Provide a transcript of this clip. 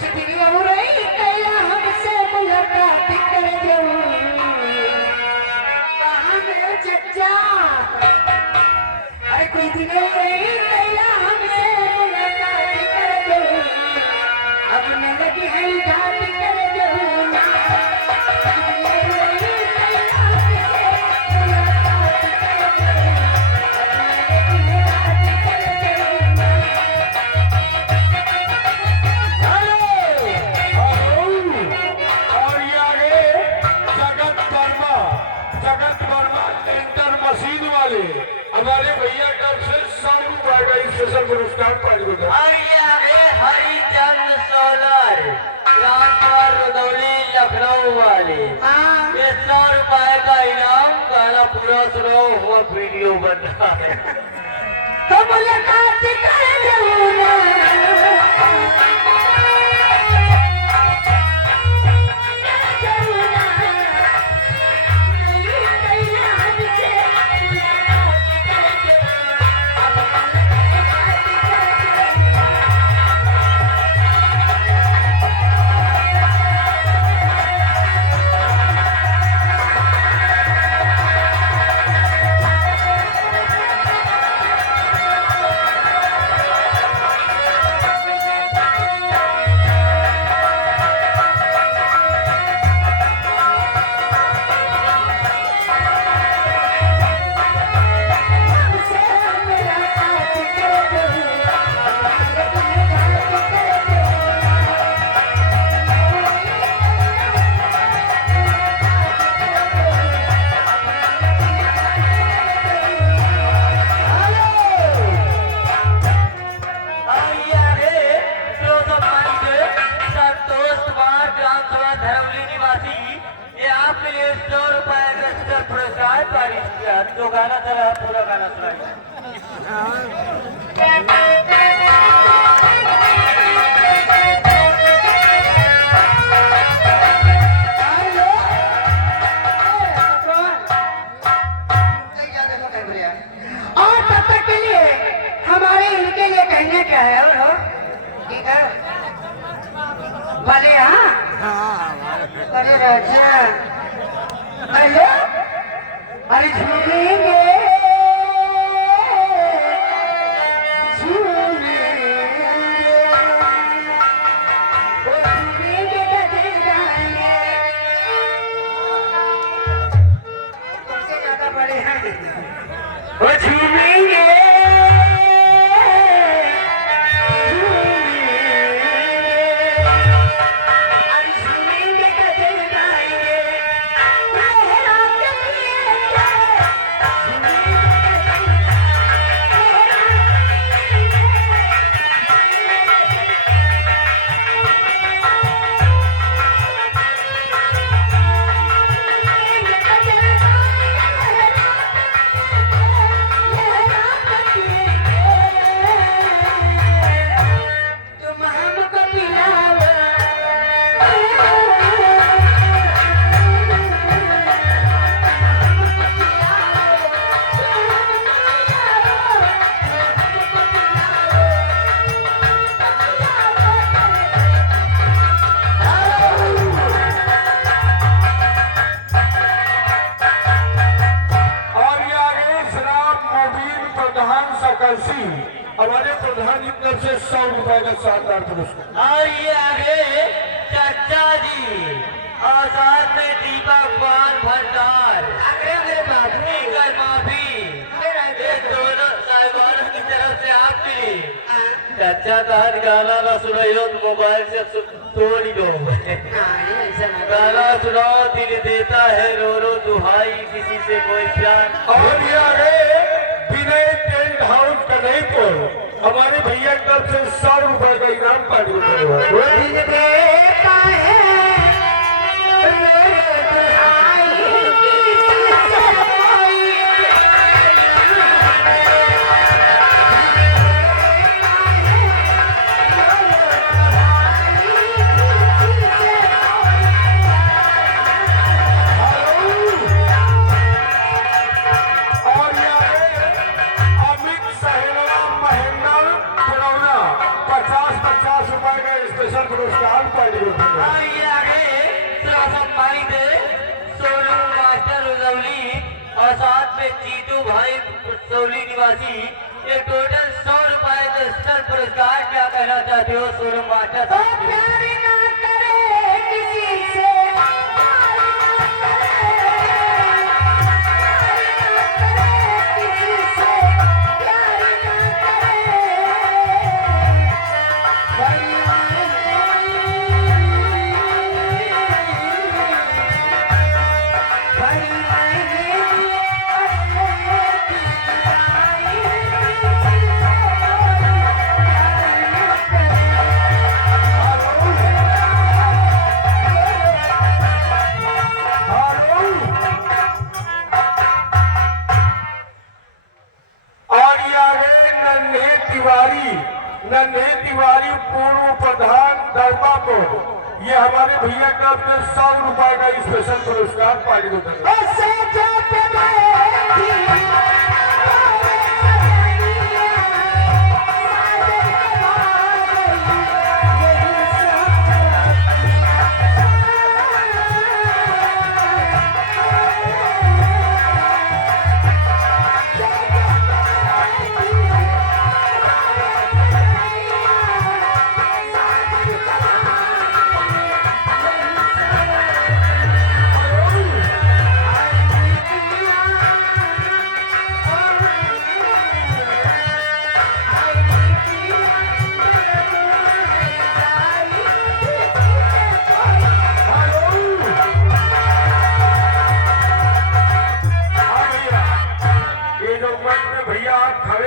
कुछ दिन हो रही कैला हमसे मुलाकात कर जाऊं कहाँ गए चचा। अरे कुछ दिन हो रही कैला हमसे मुलाकात कर जाऊं अब मैं लगी है घाट कर जाऊं। हमारे भैया कब से 100 रुपए का स्पेशल पुरस्कार पाने को और ये आगे हरिचंद सोलर रामपुर रुदौली लखनऊ वाले ये 100 रुपए का इनाम गाना पूरा सुनो हुआ वीडियो बन रहा है तो मुलाकात कर जाऊं ना जो गाना चला पूरा गाना सुनाइए। और तब तक के लिए हमारे इनके लिए कहने क्या है और ठीक है भले हाँ अरे राजा हेलो अरे झूमेंगे तुमसे ज्यादा बड़े हैं वो झूमेंगे हमारे प्रधान की तरफ से 100 रुपए का शानदार पुरस्कार। और ये आगे चाचा जी और साथ में दीपक पान भंडार कर माफी ये दोनों साहिबानों की तरफ से आपके लिए चाचा का गाना ना सुनो तो मोबाइल से तोड़ दो गाना सुनाओ दिल देता है रो रो दुहाई किसी से कोई प्यार। और ये आगे विनय टेंट हाउस का नहीं तो हमारे भैया की तरफ से 100 रुपए का इनाम पार्टी को देता है स्पेशल पुरस्कार चाहती हो शुरू माचा तो प्यार ना करे किसी से, प्यार ना करे किसी से, प्यार ना करे नन्हे तिवारी पूर्व प्रधान दरबापुर, ये हमारे भैया का अपने 100 रुपए का स्पेशल पुरस्कार पारित होता है।